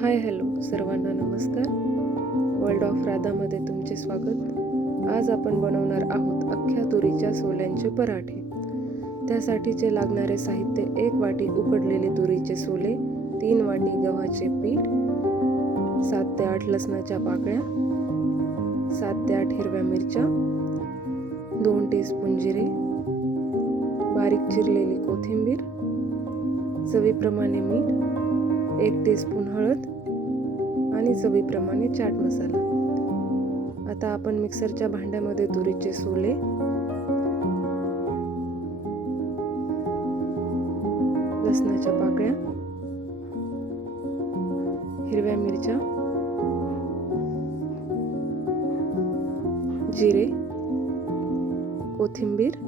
Hi hello सर्वांना नमस्कार. World of राधामध्ये तुमचे स्वागत. आज आपण बनवणार आहोत अख्ख्या तुरीच्या सोल्यांचे पराठे. त्यासाठीचे लागणारे साहित्य: 1 वाटी उकडलेले तुरीचे सोले, 3 वाटी गव्हाचे पीठ, 7 ते 8 लसणाच्या पाकळ्या, 7 ते 8 हिरव्या मिरच्या, 2 टीस्पून जिरे, बारीक चिरलेली कोथिंबीर, चवीप्रमाणे मीठ, 1 टीस्पून हळद आणि चवीप्रमाणे चाट मसाला. आता आपण मिक्सरच्या भांड्यामध्ये तुरीचे सोले, लसणाच्या पाकळ्या, हिरव्या मिरच्या, जिरे, कोथिंबीर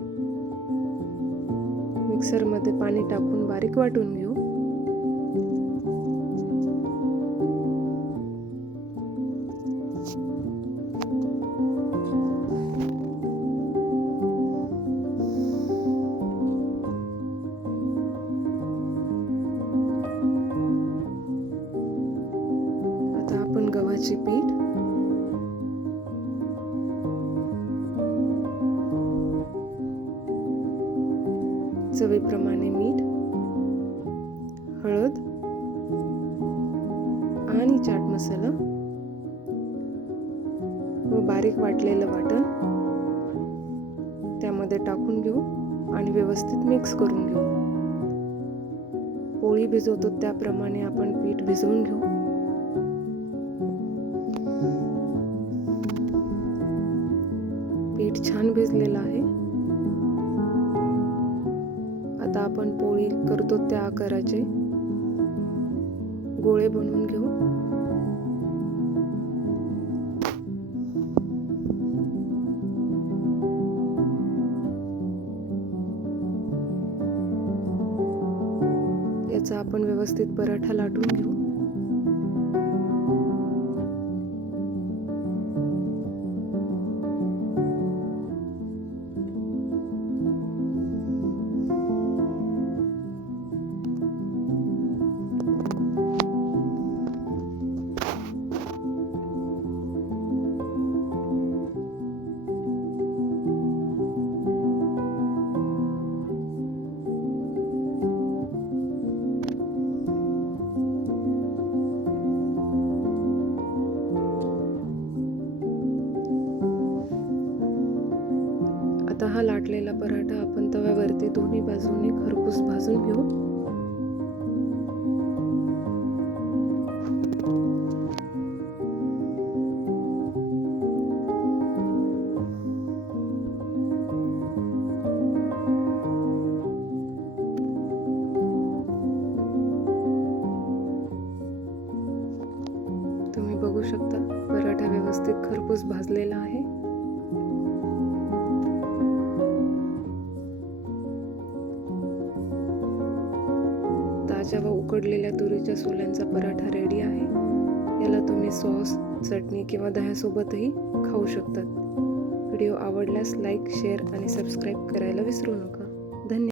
मिक्सरमध्ये पाणी टाकून बारीक वाटून घेऊ. आता आपण गव्हाचे पीठ, चवीप्रमाणे मीठ, हळद आणि चाट मसाला व बारीक वाटलेलं वाटण त्यामध्ये टाकून घेऊ आणि व्यवस्थित मिक्स करून घेऊ. पोळी भिजवतो त्याप्रमाणे आपण पीठ भिजवून घेऊ. पीठ छान भिजलेलं आहे. आता आपण पोळी करतो त्या आकाराचे गोळे बनवून घेऊ. याचा आपण व्यवस्थित पराठा लाटून घेऊ. आता हा लाटलेला पराठा आपण तव्यावरती दोन्ही बाजूने खरपूस भाजून घेऊ. तुम्ही बघू शकता पराठा व्यवस्थित खरपूस भाजलेला आहे. ताज्या व उकडलेल्या तुरीच्या सोल्यांचा पराठा रेडी आहे. याला तुम्ही सॉस, चटणी किंवा दह्यासोबतही खाऊ शकतात. व्हिडिओ आवडल्यास लाईक, शेअर आणि सबस्क्राईब करायला विसरू नका.